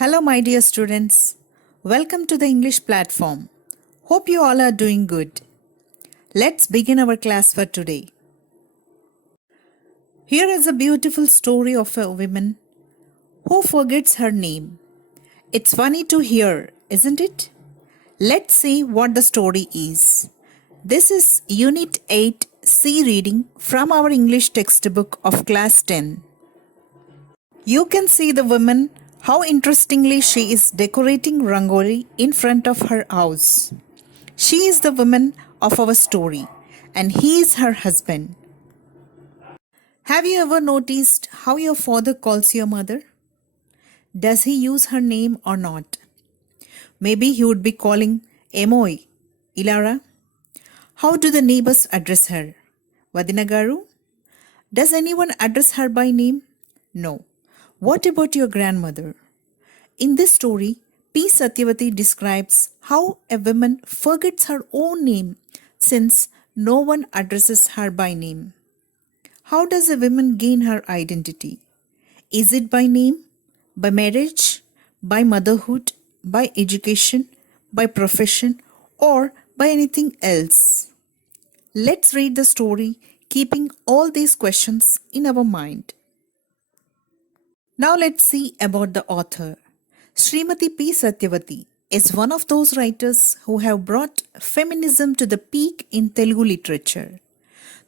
Hello, my dear students. Welcome to the English platform. Hope you all are doing good. Let's begin our class for today. Here is a beautiful story of a woman who forgets her name. It's funny to hear, isn't it? Let's see what the story is. This is Unit 8 C reading from our English textbook of Class 10. You can see the woman how interestingly she is decorating rangoli in front of her house. She is the woman of our story and he is her husband. Have you ever noticed how your father calls your mother? Does he use her name or not? Maybe he would be calling Emoy, Ilara. How do the neighbors address her? Vadinagaru? Does anyone address her by name? No. What about your grandmother? In this story, P. Satyavati describes how a woman forgets her own name since no one addresses her by name. How does a woman gain her identity? Is it by name, by marriage, by motherhood, by education, by profession, or by anything else? Let's read the story, keeping all these questions in our mind. Now let's see about the author. Srimati P. Satyavati is one of those writers who have brought feminism to the peak in Telugu literature.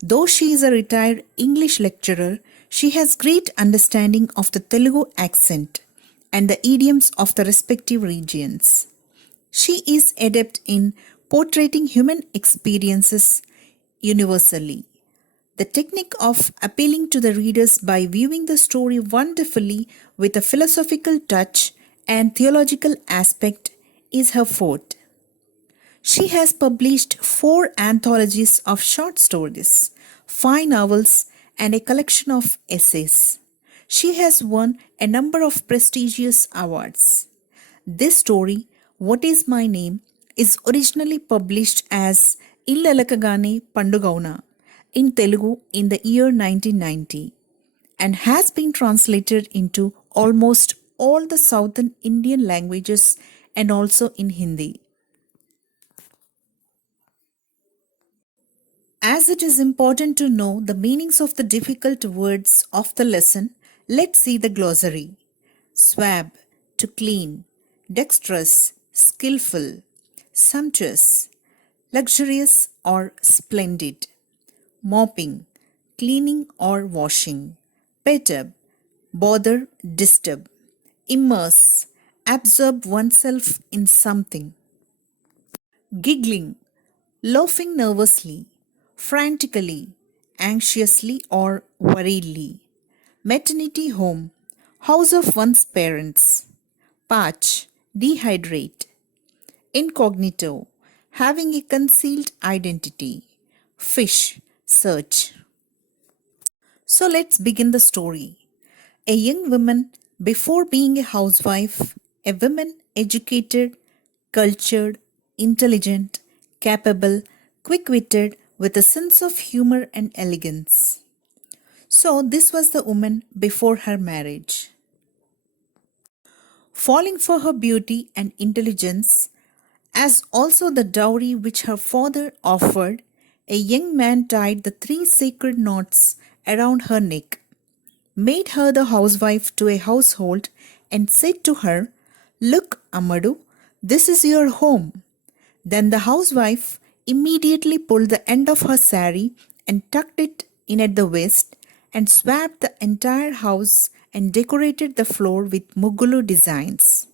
Though she is a retired English lecturer, she has great understanding of the Telugu accent and the idioms of the respective regions. She is adept in portraying human experiences universally. The technique of appealing to the readers by viewing the story wonderfully with a philosophical touch and theological aspect is her forte. She has published 4 anthologies of short stories, 5 novels, and a collection of essays. She has won a number of prestigious awards. This story, What is My Name, is originally published as Illalakagane Pandugauna in Telugu in the year 1990 and has been translated into almost all the southern Indian languages and also in Hindi. As it is important to know the meanings of the difficult words of the lesson, let's see the glossary. Swab, to clean, dexterous, skillful, sumptuous, luxurious or splendid, mopping, cleaning or washing, perturb, bother, disturb, immerse, absorb oneself in something, giggling, laughing nervously, frantically, anxiously or worriedly, maternity home, house of one's parents, parch, dehydrate, incognito, having a concealed identity, fish, search. So let's begin the story. A young woman, before being a housewife, a woman educated, cultured, intelligent, capable, quick-witted, with a sense of humor and elegance. So this was the woman before her marriage. Falling for her beauty and intelligence, as also the dowry which her father offered, a young man tied the 3 sacred knots around her neck, made her the housewife to a household, and said to her, "Look, Amadu, this is your home." Then the housewife immediately pulled the end of her sari and tucked it in at the waist and swabbed the entire house and decorated the floor with Muggulu designs.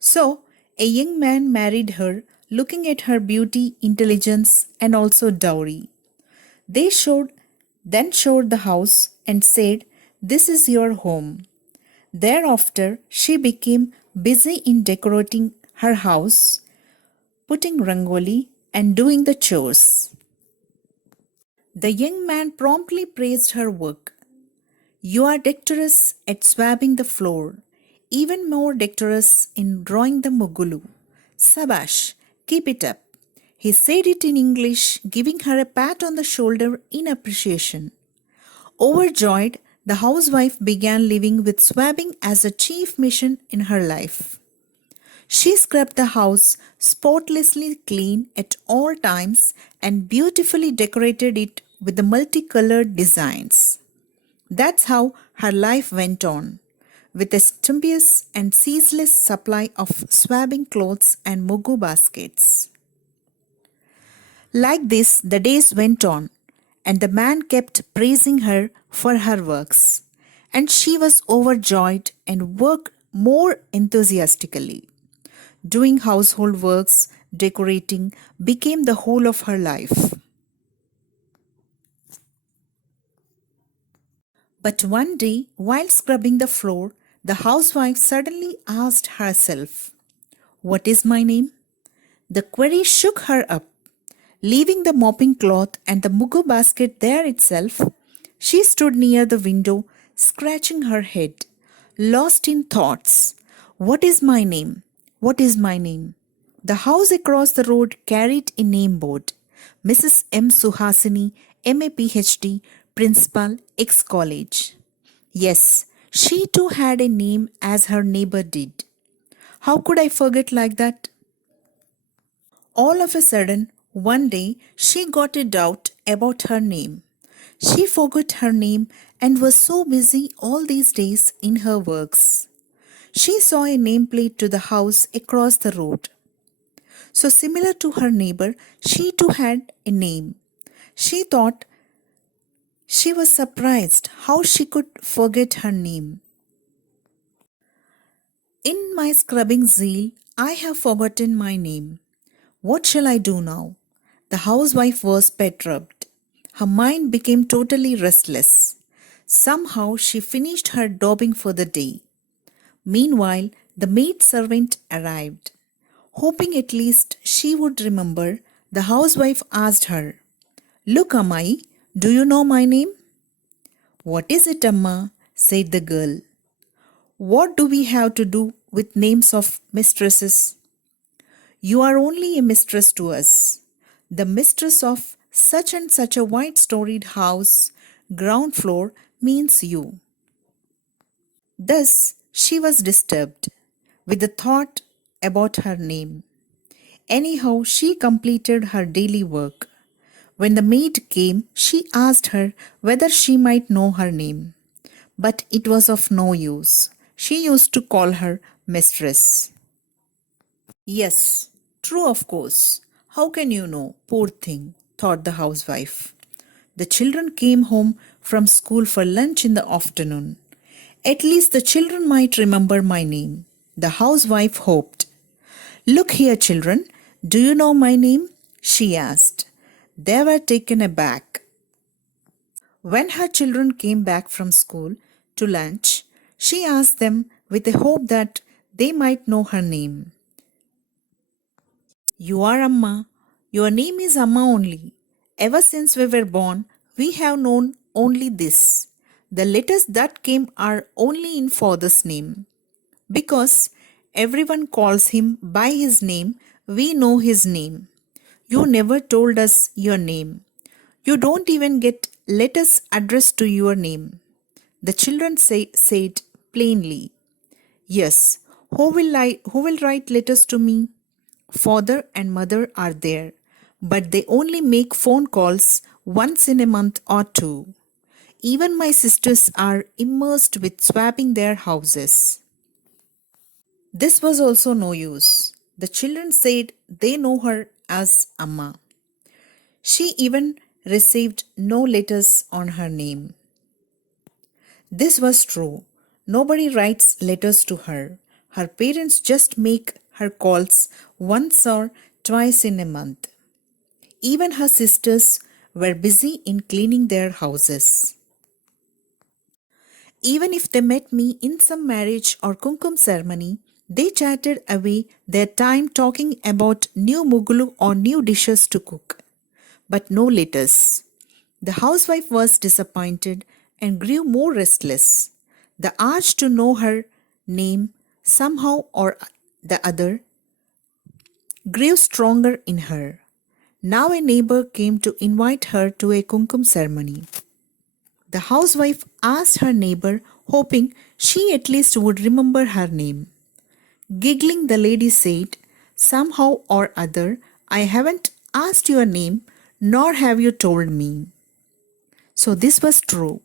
So, a young man married her, looking at her beauty, intelligence, and also dowry. They then showed the house and said, "This is your home." Thereafter, she became busy in decorating her house, putting rangoli, and doing the chores. The young man promptly praised her work. "You are dexterous at swabbing the floor, even more dexterous in drawing the mugulu. Sabash, keep it up." He said it in English, giving her a pat on the shoulder in appreciation. Overjoyed, the housewife began living with swabbing as a chief mission in her life. She scrubbed the house spotlessly clean at all times and beautifully decorated it with the multicolored designs. That's how her life went on, with a studious and ceaseless supply of swabbing clothes and mugu baskets. Like this, the days went on, and the man kept praising her for her works, and she was overjoyed and worked more enthusiastically. Doing household works, decorating, became the whole of her life. But one day, while scrubbing the floor, the housewife suddenly asked herself, "What is my name?" The query shook her up. Leaving the mopping cloth and the mugu basket there itself, she stood near the window, scratching her head, lost in thoughts. What is my name? What is my name? The house across the road carried a name board. Mrs. M. Suhasini, MA PhD, Principal, X College. Yes, she too had a name as her neighbor did. How could I forget like that? All of a sudden, one day, she got a doubt about her name. She forgot her name and was so busy all these days in her works. She saw a nameplate to the house across the road. So similar to her neighbor, she too had a name. She thought she was surprised how she could forget her name. In my scrubbing zeal, I have forgotten my name. What shall I do now? The housewife was perturbed. Her mind became totally restless. Somehow she finished her daubing for the day. Meanwhile, the maid servant arrived. Hoping at least she would remember, the housewife asked her, "Look, Ammai, do you know my name?" "What is it, Amma?" said the girl. "What do we have to do with names of mistresses? You are only a mistress to us. The mistress of such and such a white storied house, ground floor, means you." Thus she was disturbed with the thought about her name. Anyhow, she completed her daily work. When the maid came, she asked her whether she might know her name. But it was of no use. She used to call her mistress. Yes, true, of course. How can you know, poor thing, thought the housewife. The children came home from school for lunch in the afternoon. At least the children might remember my name. The housewife hoped. "Look here, children, do you know my name?" she asked. They were taken aback. When her children came back from school to lunch, she asked them with a hope that they might know her name. "You are Amma. Your name is Amma only. Ever since we were born, we have known only this. The letters that came are only in father's name. Because everyone calls him by his name, we know his name. You never told us your name. You don't even get letters addressed to your name." The children said plainly, "Yes, who will write letters to me? Father and mother are there, but they only make phone calls once in a month or two. Even my sisters are immersed with swapping their houses." This was also no use. The children said they know her as Amma. She even received no letters on her name. This was true. Nobody writes letters to her. Her parents just make her calls once or twice in a month. Even her sisters were busy in cleaning their houses. Even if they met me in some marriage or kumkum ceremony, they chatted away their time talking about new mugulu or new dishes to cook. But no letters. The housewife was disappointed and grew more restless. The urge to know her name somehow or the other grew stronger in her. Now a neighbor came to invite her to a kumkum ceremony. The housewife asked her neighbor, hoping she at least would remember her name. Giggling, the lady said, "Somehow or other, I haven't asked your name, nor have you told me." So this was true.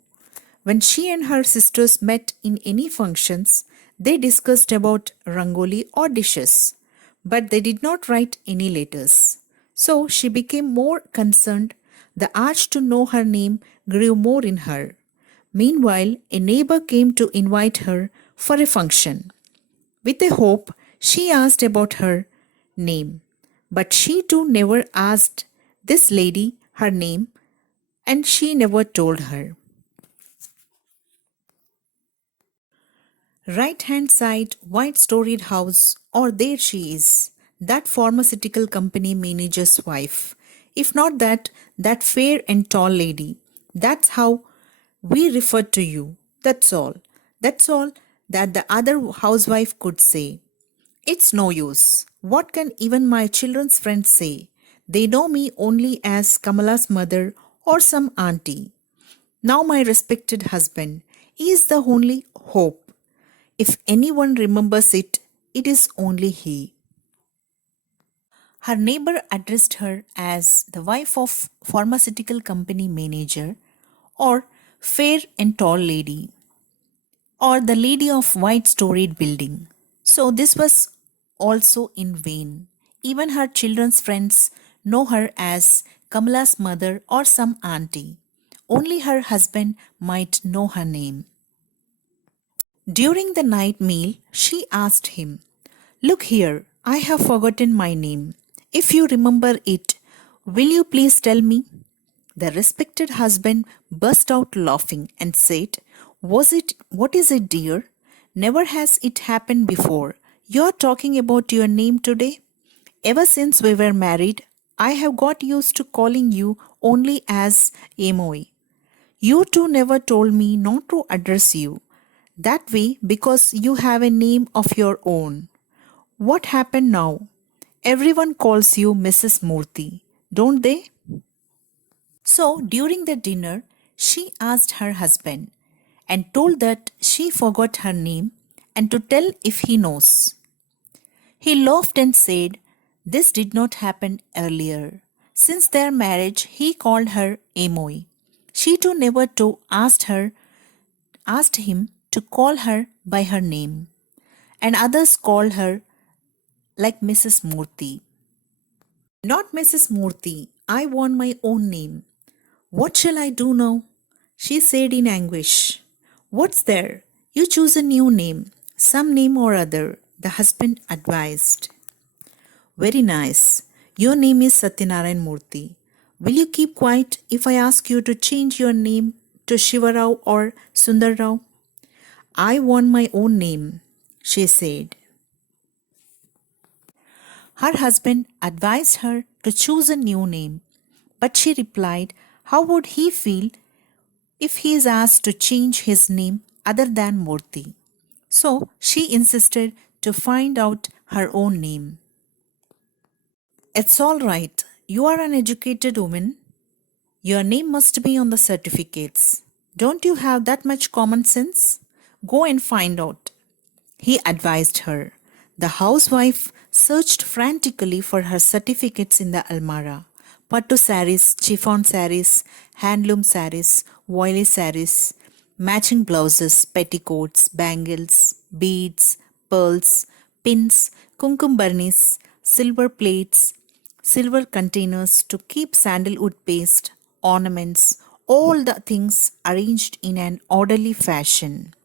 When she and her sisters met in any functions, they discussed about rangoli or dishes, but they did not write any letters. So she became more concerned. The urge to know her name grew more in her. Meanwhile, a neighbor came to invite her for a function. With a hope, she asked about her name. But she too never asked this lady her name, and she never told her. Right hand side, white storied house, or there she is, that pharmaceutical company manager's wife. If not that, that fair and tall lady. That's how we refer to you. That's all. That's all that the other housewife could say. It's no use. What can even my children's friends say? They know me only as Kamala's mother or some auntie. Now, my respected husband is the only hope. If anyone remembers it, it is only he. Her neighbor addressed her as the wife of pharmaceutical company manager, or fair and tall lady, or the lady of white storied building. So this was also in vain. Even her children's friends know her as Kamala's mother or some auntie. Only her husband might know her name. During the night meal, she asked him, "Look here, I have forgotten my name. If you remember it, will you please tell me?" The respected husband burst out laughing and said, What is it, dear? Never has it happened before. You're talking about your name today? Ever since we were married, I have got used to calling you only as Amoy. You two never told me not to address you that way because you have a name of your own. What happened now? Everyone calls you Mrs. Murthy, don't they? So during the dinner, she asked her husband and told that she forgot her name and to tell if he knows. He laughed and said, "This did not happen earlier. Since their marriage, he called her Amoy. She too never to asked him to call her by her name, and others called her like Mrs. Murthy. Not Mrs. Murthy, I want my own name. What shall I do now?" She said in anguish. "What's there? You choose a new name, some name or other," the husband advised. "Very nice. Your name is Satyanarayan Murthy. Will you keep quiet if I ask you to change your name to Shivarao or Sundarrao?" "I want my own name," she said. Her husband advised her to choose a new name, but she replied, how would he feel if he is asked to change his name other than Murthy? So she insisted to find out her own name. "It's all right. You are an educated woman. Your name must be on the certificates. Don't you have that much common sense? Go and find out," he advised her. The housewife searched frantically for her certificates in the almara. Pattu saris, chiffon saris, handloom saris, woily saris, matching blouses, petticoats, bangles, beads, pearls, pins, kumkum barnis, silver plates, silver containers to keep sandalwood paste, ornaments, all the things arranged in an orderly fashion.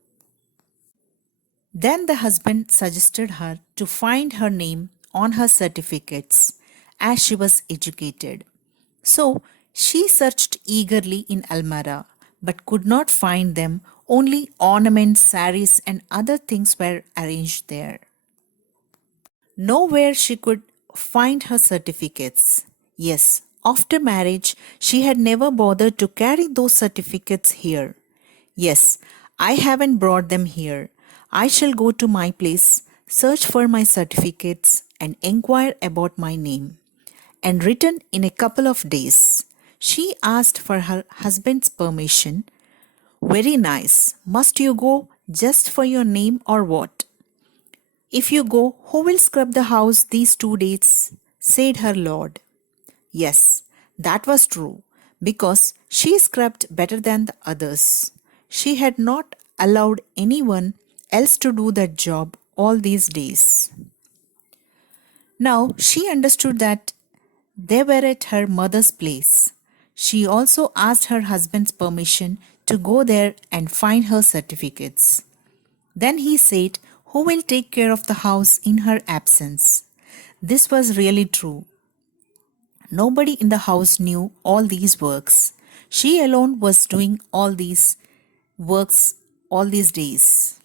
Then the husband suggested her to find her name on her certificates as she was educated. So she searched eagerly in Almara but could not find them, only ornaments, saris, and other things were arranged there. Nowhere she could find her certificates. Yes, after marriage, she had never bothered to carry those certificates here. "Yes, I haven't brought them here. I shall go to my place, search for my certificates, and inquire about my name," and return in a couple of days. She asked for her husband's permission, Very nice. Must you go just for your name or what? If you go, who will scrub the house these 2 days? Said her lord. Yes, that was true, because she scrubbed better than the others. She had not allowed anyone else to do that job all these days. Now she understood that they were at her mother's place. She also asked her husband's permission to go there and find her certificates. Then he said, who will take care of the house in her absence? This was really true. Nobody in the house knew all these works. She alone was doing all these works all these days.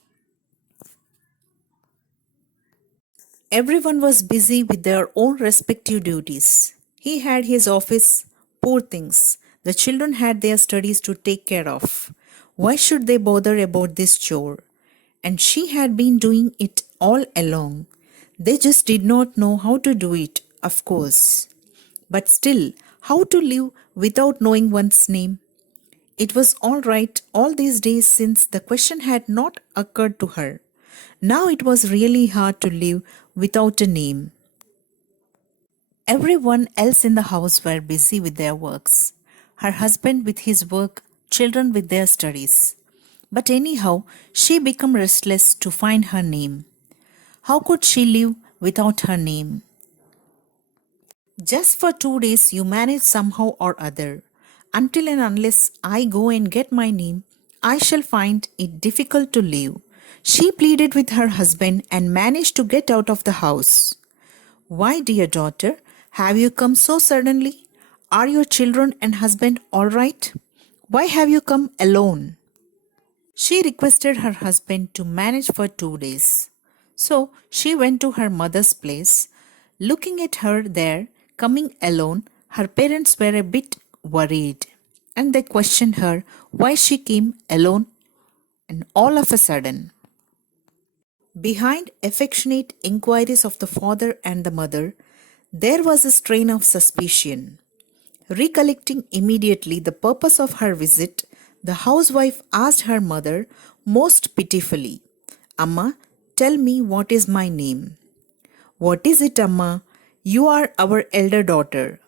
Everyone was busy with their own respective duties. He had his office, poor things. The children had their studies to take care of. Why should they bother about this chore? And she had been doing it all along. They just did not know how to do it, of course. But still, how to live without knowing one's name? It was all right all these days since the question had not occurred to her. Now it was really hard to live without a name. Everyone else in the house were busy with their works. Her husband with his work, children with their studies. But anyhow, she became restless to find her name. How could she live without her name? Just for 2 days you manage somehow or other. Until and unless I go and get my name, I shall find it difficult to live. She pleaded with her husband and managed to get out of the house. Why, dear daughter, have you come so suddenly? Are your children and husband all right? Why have you come alone? She requested her husband to manage for 2 days. So she went to her mother's place. Looking at her there, coming alone, her parents were a bit worried, and they questioned her why she came alone and all of a sudden. Behind affectionate inquiries of the father and the mother, there was a strain of suspicion. Recollecting immediately the purpose of her visit, the housewife asked her mother most pitifully, Amma, tell me what is my name. What is it, Amma? You are our elder daughter.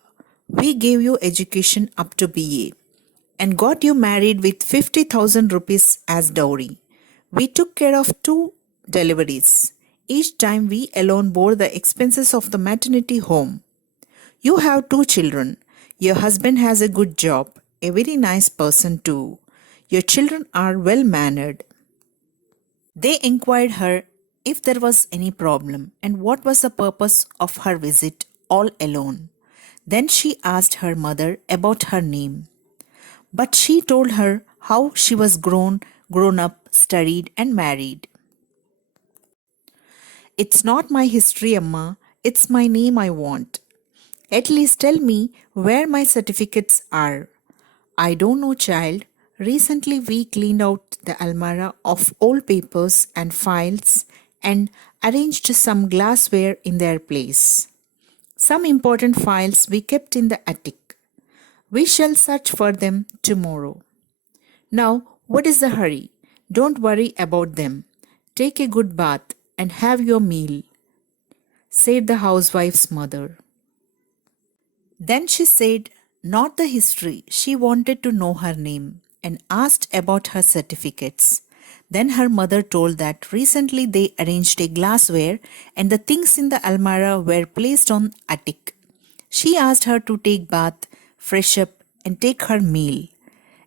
We gave you education up to BA and got you married with 50,000 rupees as dowry. We took care of 2 deliveries. Each time we alone bore the expenses of the maternity home. You have 2 children. Your husband has a good job, a very nice person too. Your children are well mannered. They inquired her if there was any problem and what was the purpose of her visit all alone. Then she asked her mother about her name. But she told her how she was grown up, studied and married. It's not my history, Amma. It's my name I want. At least tell me where my certificates are. I don't know, child. Recently we cleaned out the almirah of old papers and files and arranged some glassware in their place. Some important files we kept in the attic. We shall search for them tomorrow. Now, what is the hurry? Don't worry about them. Take a good bath and have your meal, said the housewife's mother. Then she said, not the history, she wanted to know her name and asked about her certificates. Then her mother told that recently they arranged a glassware and the things in the almirah were placed on attic. She asked her to take bath, fresh up and take her meal,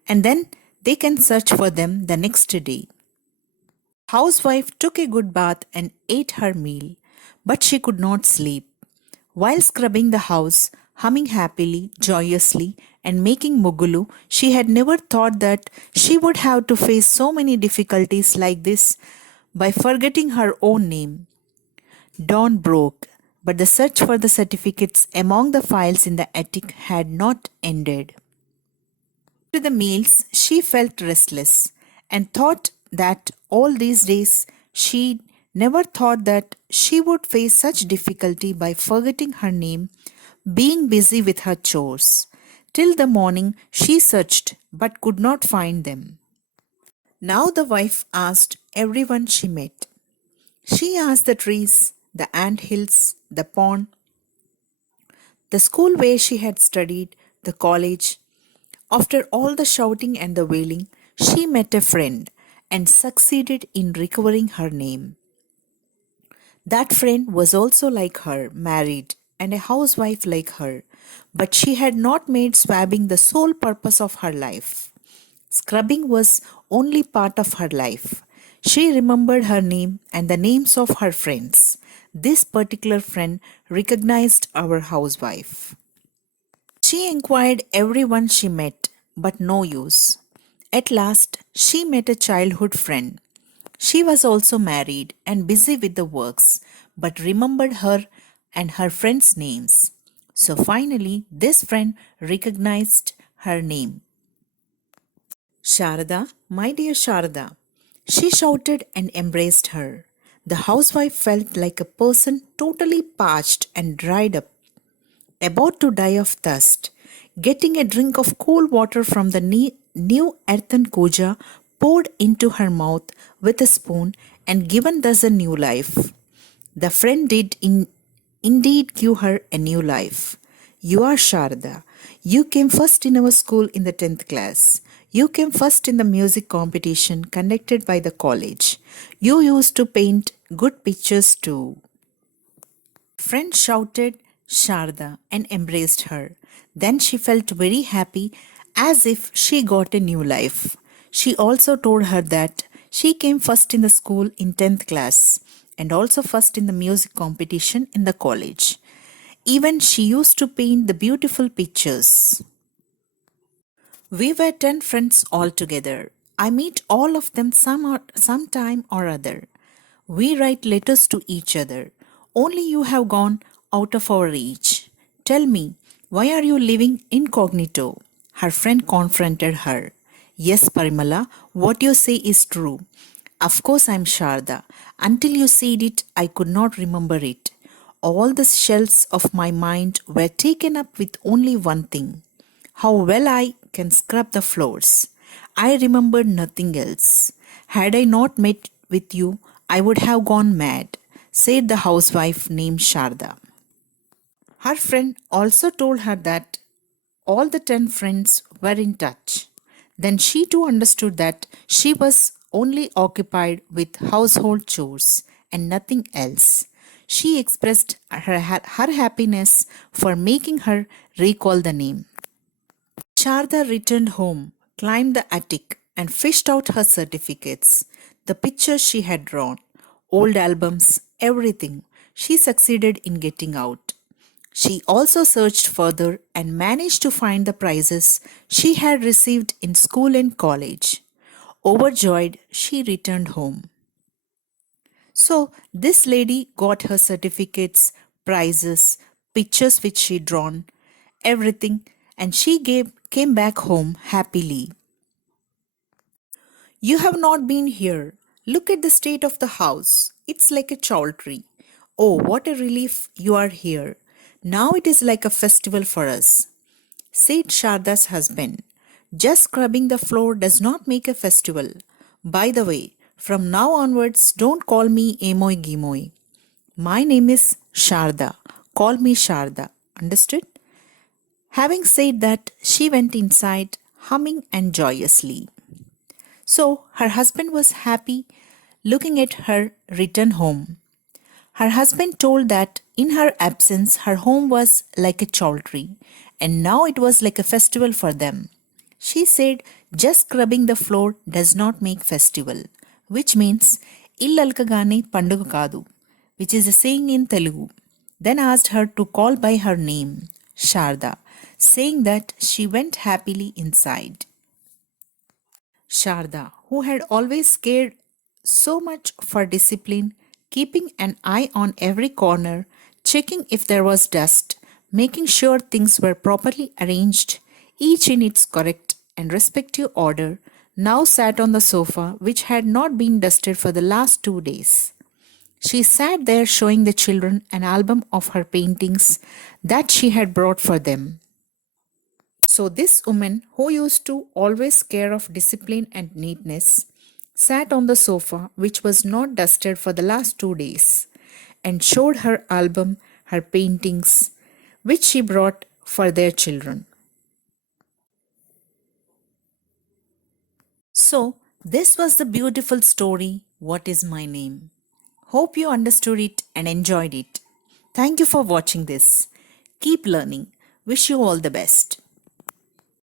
and then they can search for them the next day. Housewife took a good bath and ate her meal, but she could not sleep. While scrubbing the house, humming happily, joyously, and making mugulu, she had never thought that she would have to face so many difficulties like this by forgetting her own name. Dawn broke, but the search for the certificates among the files in the attic had not ended. After the meals, she felt restless and thought that all these days she never thought that she would face such difficulty by forgetting her name, being busy with her chores. Till the morning she searched but could not find them. Now the wife asked everyone she met. She asked the trees, the ant hills, the pond, the school where she had studied, the college. After all the shouting and the wailing, she met a friend and succeeded in recovering her name. That friend was also like her, married, and a housewife like her, but she had not made swabbing the sole purpose of her life. Scrubbing was only part of her life. She remembered her name and the names of her friends. This particular friend recognized our housewife. She inquired everyone she met, but no use. At last, she met a childhood friend. She was also married and busy with the works, but remembered her and her friends' names. So finally, this friend recognized her name. Sharada, my dear Sharada. She shouted and embraced her. The housewife felt like a person totally parched and dried up, about to die of thirst. Getting a drink of cool water from the new earthen koja poured into her mouth with a spoon and given thus a new life. The friend did indeed give her a new life. You are Sharda. You came first in our school in the 10th class. You came first in the music competition conducted by the college. You used to paint good pictures too. Friend shouted Sharda and embraced her. Then she felt very happy as if she got a new life. She also told her that she came first in the school in 10th class and also first in the music competition in the college. Even she used to paint the beautiful pictures. We were 10 friends all together. I meet all of them some time or other. We write letters to each other. Only you have gone out of our reach. Tell me, why are you living incognito? Her friend confronted her. Yes, Parimala, what you say is true. Of course, I'm Sharda. Until you said it, I could not remember it. All the shells of my mind were taken up with only one thing: how well I can scrub the floors. I remembered nothing else. Had I not met with you, I would have gone mad, said the housewife named Sharda. Her friend also told her that all the 10 friends were in touch. Then she too understood that she was only occupied with household chores and nothing else. She expressed her happiness for making her recall the name. Sharda returned home, climbed the attic, and fished out her certificates, the pictures she had drawn, old albums, everything. She succeeded in getting out. She also searched further and managed to find the prizes she had received in school and college. Overjoyed, she returned home. So, this lady got her certificates, prizes, pictures which she drawn, everything, and came back home happily. You have not been here. Look at the state of the house. It's like a chowltry. Oh, what a relief you are here. Now it is like a festival for us, said Sharda's husband. Just scrubbing the floor does not make a festival. By the way, from now onwards, don't call me Emoy Gimoy. My name is Sharda. Call me Sharda. Understood? Having said that, she went inside, humming and joyously. So her husband was happy looking at her return home. Her husband told that in her absence, her home was like a chowltry, and now it was like a festival for them. She said, just scrubbing the floor does not make festival, which means illalkagane panduga kadu, which is a saying in Telugu. Then asked her to call by her name, Sharda, saying that she went happily inside. Sharda, who had always cared so much for discipline, keeping an eye on every corner, checking if there was dust, making sure things were properly arranged, each in its correct and respective order, now sat on the sofa which had not been dusted for the last 2 days. She sat there showing the children an album of her paintings that she had brought for them. So, this woman who used to always care of discipline and neatness sat on the sofa, which was not dusted for the last 2 days, and showed her album, her paintings, which she brought for their children. So, this was the beautiful story, What is My Name? Hope you understood it and enjoyed it. Thank you for watching this. Keep learning. Wish you all the best.